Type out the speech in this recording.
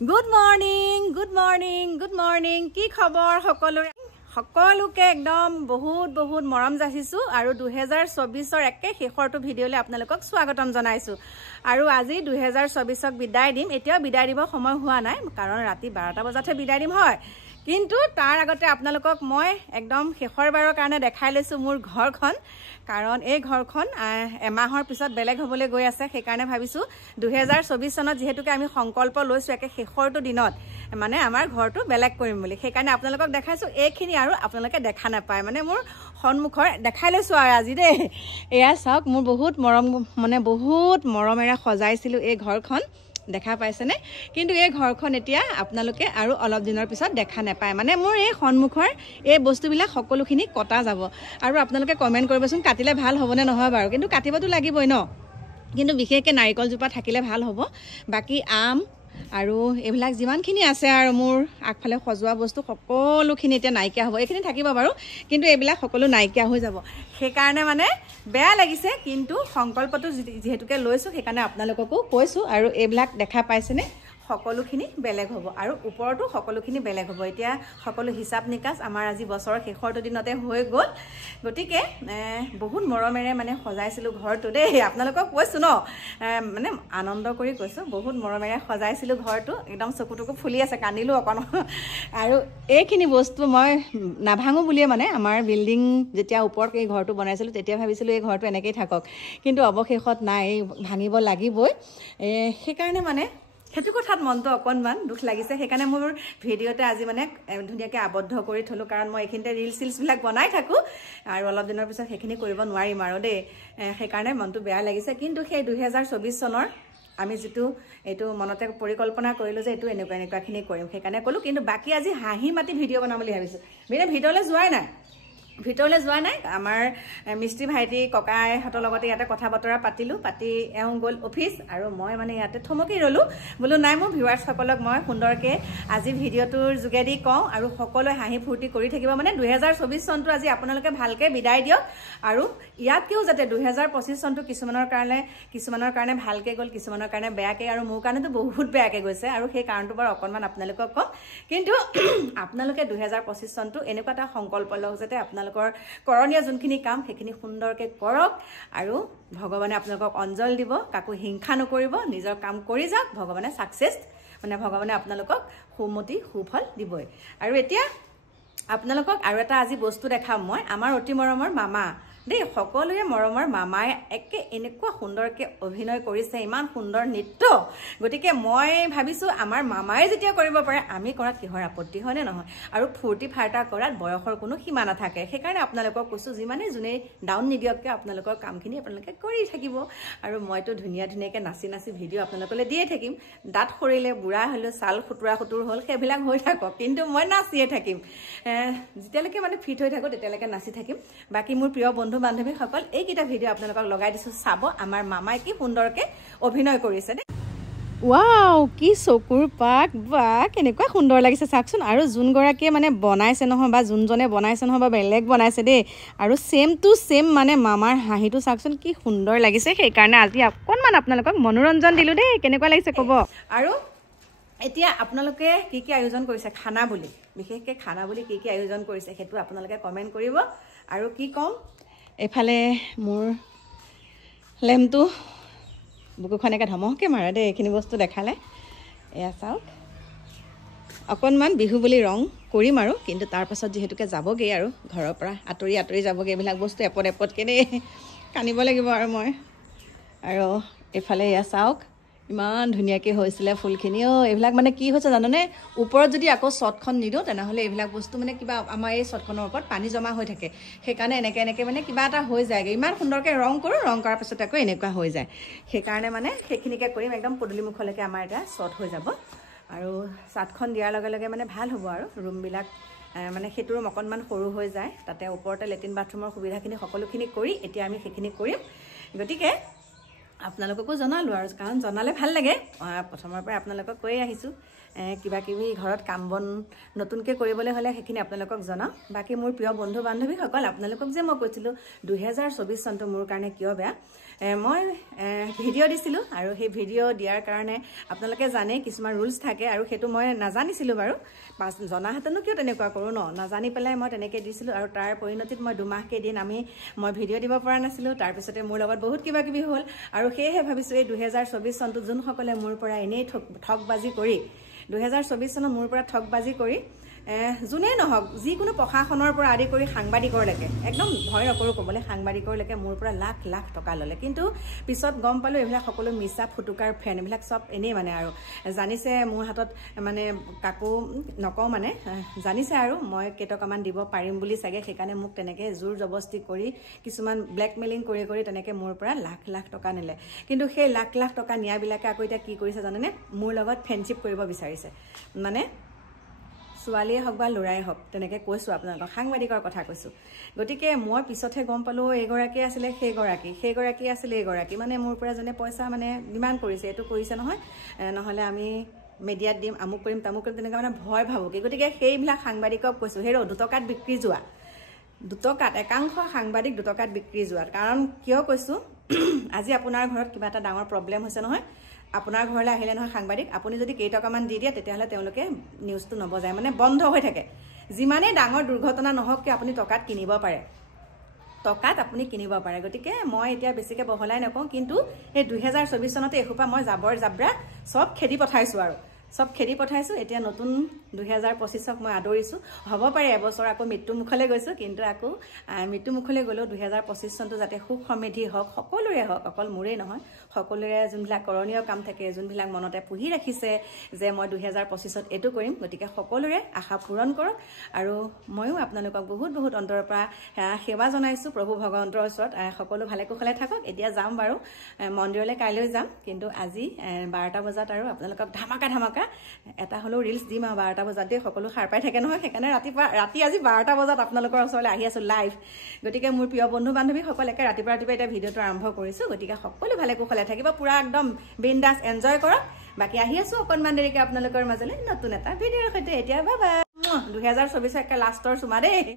Good morning. কি খবৰ সকলোকে একদম বহুত মৰম যাচিছো আৰু 2024 একে শেষৰটো ভিডিঅলে আপোনালোকক স্বাগতম জনাইছো আৰু আজি 2024ক বিদায় দিম এতিয়াও বিদায় দিব সময় হোৱা নাই কাৰণ ৰাতি 12টা বজাতহে বিদায় দিম হয় কিন্তু তাৰ আগতে আপোনালোকক মই একদম শেষৰবাৰৰ কাৰণে দেখাই লৈছো মোৰ ঘৰখন কাৰণ এই ঘৰখন এমাহৰ পিছত বেলেগ হ'বলৈ গৈ আছে সেই কাৰণে ভাবিছো 2024 চনত যেহেতুকে আমি সংকল্প লৈছো একে শেষৰটো দিনত মানে আমাৰ ঘৰটো বেলেগ কৰিম বুলি সেই কাৰণে আপোনালোকক দেখাইছো এইখিনি আৰু আপোনালোকে দেখা নাপায় মানে মোৰ সন্মুখৰ দেখাই লৈছো আৰু আজি দেই এয়া চাওক মোৰ বহুত মৰমেৰে সজাইছিলো এই ঘৰখন দেখা পাইছেনে কিন্তু এই ঘৰখন এতিয়া আপোনালোকে আৰু অলপ দিনৰ পিছত দেখা নাপায় মানে মোৰ এই সন্মুখৰ এই বস্তুবিলাক সকলোখিনি কটা যাব আৰু আপোনালোকে কমেন্ট কৰিবচোন কাটিলে ভাল হ'বনে নহয় বাৰু কিন্তু কাটিবতো লাগিবই ন কিন্তু বিশেষকৈ নাৰিকল জোপা থাকিলে ভাল হ'ব বাকি আম আৰু এইবিলাক যিমানখিনি আছে আৰু মোৰ আগফালে সজোৱা বস্তু সকলোখিনি এতিয়া নাইকিয়া হ'ব এইখিনি থাকিব বাৰু কিন্তু এইবিলাক সকলো নাইকিয়া হৈ যাব সেই কাৰণে মানে বেয়া লাগিছে কিন্তু সংকল্পটো যেহেতুকে লৈছো সেই কাৰণে আপোনালোককো কৈছো আৰু এইবিলাক দেখা পাইছেনে সকলোখিনি বেলেগ হ'ব আৰু ওপৰতো সকলোখিনি বেলেগ হ'ব এতিয়া সকলো হিচাপ নিকাচ আমাৰ আজি বছৰৰ শেষৰটো দিনতে হৈ গ'ল গতিকে বহুত মৰমেৰে মানে সজাইছিলো ঘৰটো দেই আপোনালোকক কৈছো ন মানে আনন্দ কৰি কৈছো বহুত মৰমেৰে সজাইছিলো ঘৰটো একদম চকুটুকু ফুলি আছে কান্দিলো অকণ আৰু এইখিনি বস্তু মই নাভাঙো বুলিয়ে মানে আমাৰ বিল্ডিং যেতিয়া ওপৰত এই ঘৰটো বনাইছিলো তেতিয়া ভাবিছিলো এই ঘৰটো এনেকেই থাকক কিন্তু অৱশেষত নাই ভাঙিব লাগিবই সেই কাৰণে মানে হেতু কথাত মনটো অকনমান দুখ লাগিছে সেইকাৰণে মোৰ ভিডিওতে আজি মানে ধুনিয়াকৈ আবদ্ধ কৰি থলো কাৰণ মই এখিনতে ৰিল সিলস বিলাক বনাই থাকো আৰু অলপ দিনৰ পিছত সেইখিনি কৰিব নোৱাৰিম আৰু দেই সেইকাৰণে মনটো বেয়া লাগিছে কিন্তু সেই 2024 চনৰ আমি যেটো এটো মনতে পৰিকল্পনা কৰিলো যে এটো এনেকুৱাখিনি কৰিম সেইকাৰণে কলো কিন্তু বাকি আজি হাঁহি মাটি ভিডিও বনাম বুলি ভাবিছো বিনে ভিডিওলে যোৱা নাই আমাৰ মিষ্টি ভাইটি ককাই হতৰ লগতে ইয়াতে কথা বতৰা পাতি এওঁ গল অফিস আৰু মই মানে ইয়াতে থমকি ৰলো বলো নাই মোৰ ভিউয়াৰ্স সকলক মই সুন্দৰকে আজি ভিডিওটোৰ যোগেদি কওঁ আৰু সকলোৱে হাঁহি ফূৰ্তি কৰি থাকিব মানে 2024 চনটো আজি আপোনালোকে ভালকে বিদায় দিয়ক আৰু ইয়াতকেও যাতে 2025 চনটো কিছুমানৰ কাৰণে ভালকে গল কিছুমানৰ কাৰণে বেয়াকে আৰু মোৰ কাৰণেতো বহুত বেয়াকে গৈছে আৰু সেই কাৰণটো বৰ অকনমান আপোনালোকক কম কিন্তু আপোনালোকে 2025 চনটো এনেকুৱা এটা সংকল্প লওক যাতে আপোনালোকৰ কৰণীয় যোনখিনি কাম সেইখিনি সুন্দৰকে কৰক আৰু ভগৱানে আপোনালোকক অঞ্জল দিব কাকো হিংসা নকৰিব নিজৰ কাম কৰি যাওক ভগৱানে সাকসেস মানে ভগৱানে আপোনালোকক সুমতি সুফল দিবই আৰু এতিয়া আপোনালোকক আৰু এটা আজি বস্তু দেখাম মই আমাৰ অতি মৰমৰ মামা দেই সকলোৰে মৰমৰ মামাই একে এনেকুৱা সুন্দৰকে অভিনয় কৰিছে ইমান সুন্দৰ নৃত্য গতিকে মই ভাবিছো আমাৰ মামাই যেতিয়া কৰিব পাৰে আমি কৰাত কিহৰ আপত্তি হয়নে নহয় আৰু ফূৰ্তি ফাৰ্তা কৰাত বয়সৰ কোনো সীমা নাথাকে সেইকাৰণে আপোনালোকক কৈছো যিমানে জুনে ডাউন নিদিয়ককে আপোনালোকৰ কামখিনি আপোনালোকে কৰি থাকিব আৰু মইতো ধুনিয়াকে নাচি ভিডিও আপোনালোকলৈ দিয়ে থাকিম দাঁত খৰিলে বুঢ়া হলো ছাল খুতুৰ হল সেইবিলাক হৈ থাকক কিন্তু মই নাচিয়ে থাকিম যেতিয়ালৈকে মানে ফিট হৈ থাকো তেতিয়ালৈকে নাচি থাকিম বাকি মোৰ প্ৰিয় বন্ধু বান্ধৱী সকল এই কিটা ভিডিও আপোনালোকক লগাই দিছো চাব আমাৰ মামাই কি সুন্দৰকে অভিনয় কৰিছে দে ওয়াও কি চকুৰ পাক বা কেনেকুৱা সুন্দৰ লাগিছে চাকচোন আৰু যোন গৰাকীয়ে মানে বনাইছে নহয় বা যোনজনে বনাইছে নহয় বা বেলেগ বনাইছে দেই আৰু সেম টু সেম মানে মামাৰ হাঁহিটো চাকচোন কি সুন্দৰ লাগিছে সেই কাৰণে আজি অকনমান আপোনালোকক মনোৰঞ্জন দিলো দেই কেনেকুৱা লাগিছে কব আৰু এতিয়া আপোনালোকে কি আয়োজন কৰিছে খানা বুলি বিশেষকৈ খানা বুলি কি আয়োজন কৰিছে হেতু আপোনালোকে কমেন্ট কৰিব আৰু কি কম এফালে মোৰ লেমটো বুকুখনেকে ধমহকে মাৰে দেই এইখিনি বস্তু দেখালে এয়া চাওক অকনমান বিহু বুলি ৰং কৰিম আৰু কিন্তু তাৰ পাছত যেহেতুকে যাবগে আৰু ঘৰৰ পৰা আতৰি যাবগে এইবিলাক বস্তু এপদকে দেই কানিব লাগিব আৰু মই আৰু এফালে এয়া চাওক ইমান ধুনিয়াকে হৈছিলে ফুলখিনি এইবিলাক মানে কি হৈছে জাননে ওপৰত যদি আকৌ শটখন নিদিও তেনেহলে এইবিলাক বস্তু মানে কিবা আমাৰ এই শটখনৰ ওপৰত পানী জমা হৈ থাকে সেই কাৰণে এনেকে মানে কিবা এটা হৈ যায়গে ইমান সুন্দৰকে ৰং কৰো ৰং কৰাৰ পিছত আকৌ এনেকুৱা হৈ যায় সেই কাৰণে মানে সেইখিনিকে কৰিম একদম পদুলি মুখলৈকে আমাৰ এটা শট হৈ যাব আৰু চাটখন দিয়াৰ লগে মানে ভাল হ'ব আৰু ৰুমবিলাক মানে সেইটো ৰুম অকনমান সৰু হৈ যায় তাতে ওপৰতে লেট্ৰিন বাথৰুমৰ সুবিধাখিনি সকলোখিনি কৰি এতিয়া আমি সেইখিনি কৰিম গতিকে আপোনালোককো জনালো আৰু কাৰণ জনালে ভাল লাগে প্ৰথমৰ পৰা আপোনালোকক কৈ আহিছো কিবা কিবি ঘৰত কাম বন নতুনকৈ কৰিবলৈ হলে সেইখিনি আপোনালোকক জনাম বাকি মোৰ প্ৰিয় বন্ধু বান্ধৱী সকল আপোনালোকক যে মই কৈছিলো 2024 চনটো মোৰ কাৰণে কিয় বেয়া মই ভিডিঅ' দিছিলোঁ আৰু সেই ভিডিঅ' দিয়াৰ কাৰণে আপোনালোকে জানে কিছুমান ৰুলছ থাকে আৰু সেইটো মই নাজানিছিলোঁ বাৰু জনাহেঁতেনো কিয় তেনেকুৱা কৰোঁ নাজানি পেলাই মই তেনেকৈ দিছিলোঁ আৰু তাৰ পৰিণতিত মই 2 মাহ কেইদিন মই ভিডিঅ' দিব পৰা নাছিলোঁ তাৰপিছতে মোৰ লগত বহুত কিবা কিবি হ'ল আৰু সেয়েহে ভাবিছোঁ এই 2024 চনটো যোনসকলে মোৰ পৰা এনেই ঠগবাজি কৰি 2024 চনত মোৰ পৰা ঠগবাজি কৰি যোনে নহওক যিকোনো প্ৰশাসনৰ পৰা আদি কৰি সাংবাদিকৰলৈকে একদম ভয় নকৰোঁ ক'বলৈ সাংবাদিকৰলৈকে মোৰ পৰা লাখ লাখ টকা ল'লে কিন্তু পিছত গম পালোঁ এইবিলাক সকলো মিছা ফুটুকাৰ ফেন এইবিলাক চব এনেই মানে আৰু জানিছে মোৰ হাতত মানে কাকো নকওঁ মানে জানিছে আৰু মই কেইটকামান দিব পাৰিম বুলি চাগে সেইকাৰণে মোক তেনেকৈ জোৰ জবস্তি কৰি কিছুমান ব্লেকমেইলিং কৰি কৰি তেনেকৈ মোৰ পৰা লাখ লাখ টকা নিলে কিন্তু সেই লাখ লাখ টকা নিয়াবিলাকে আকৌ এতিয়া কি কৰিছে জানেনে মোৰ লগত ফ্ৰেণ্ডশ্বিপ কৰিব বিচাৰিছে মানে ছোৱালীয়ে হওক বা ল'ৰাই হওক তেনেকৈ কৈছোঁ আপোনালোকক সাংবাদিকৰ কথা কৈছোঁ গতিকে মই পিছতহে গম পালোঁ এইগৰাকী আছিলে সেইগৰাকী আছিলে এইগৰাকী মানে মোৰ পৰা যোনে পইচা মানে ডিমাণ্ড কৰিছে এইটো কৰিছে নহয় নহ'লে আমি মিডিয়াত দিম আমুক কৰিম তামুক কৰিম তেনেকৈ মানে ভয় ভাবুকি গতিকে সেইবিলাক সাংবাদিকক কৈছোঁ হেৰ 2 টকাত বিক্ৰী যোৱা 2 টকাত একাংশ সাংবাদিক 2 টকাত বিক্ৰী যোৱা কাৰণ কিয় কৈছোঁ আজি আপোনাৰ ঘৰত কিবা এটা ডাঙৰ প্ৰব্লেম হৈছে নহয় আপোনাৰ ঘৰলৈ আহিলে নহয় সাংবাদিক আপুনি যদি কেইটকামান দি দিয়ে তেতিয়াহ'লে তেওঁলোকে নিউজটো নবজায় মানে বন্ধ হৈ থাকে যিমানেই ডাঙৰ দুৰ্ঘটনা নহওক কি আপুনি টকাত কিনিব পাৰে গতিকে মই এতিয়া বেছিকৈ বহলাই নকওঁ কিন্তু এই 2024 চনতে এসোপা মই জাবৰ জাব্ৰা চব খেদি পঠাইছোঁ এতিয়া নতুন 2025ক মই আদৰিছোঁ হ'ব পাৰে এবছৰ আকৌ মৃত্যুমুখলৈ গৈছোঁ কিন্তু আকৌ মৃত্যুমুখলৈ গ'লেও 2025 চনটো যাতে সুখ সমৃদ্ধি হওক সকলোৰে হওক অকল মোৰেই নহয় সকলোৰে যোনবিলাক কৰণীয় কাম থাকে যোনবিলাক মনতে পুহি ৰাখিছে যে মই 2025ত এইটো কৰিম গতিকে সকলোৰে আশা পূৰণ কৰক আৰু ময়ো আপোনালোকক বহুত বহুত অন্তৰৰ পৰা সেৱা জনাইছোঁ প্ৰভু ভগৱন্তৰ ওচৰত সকলো ভালে কুশলে থাকক এতিয়া যাম বাৰু মন্দিৰলৈ কাইলৈ যাম কিন্তু আজি 12টা বজাত আৰু আপোনালোকক ধামাকা এটা হ'লেও ৰিলছ দিম আৰু 12টা বজাতে সকলো সাৰ পাই থাকে নহয় সেইকাৰণে ৰাতি আজি 12টা বজাত আপোনালোকৰ ওচৰলৈ আহি আছোঁ লাইভ গতিকে মোৰ প্ৰিয় বন্ধু বান্ধৱীসকল একে ৰাতিপুৱা এতিয়া ভিডিঅ'টো আৰম্ভ কৰিছোঁ গতিকে সকলো ভালে কুশলে থাকিব পুৰা একদম বিন্দাছ এনজয় কৰক বাকী আহি আছোঁ অকণমান দেৰিকৈ আপোনালোকৰ মাজলৈ নতুন এটা ভিডিঅ'ৰ সৈতে এতিয়া বাই বাই 2024 একে লাষ্টৰ চুমা দেই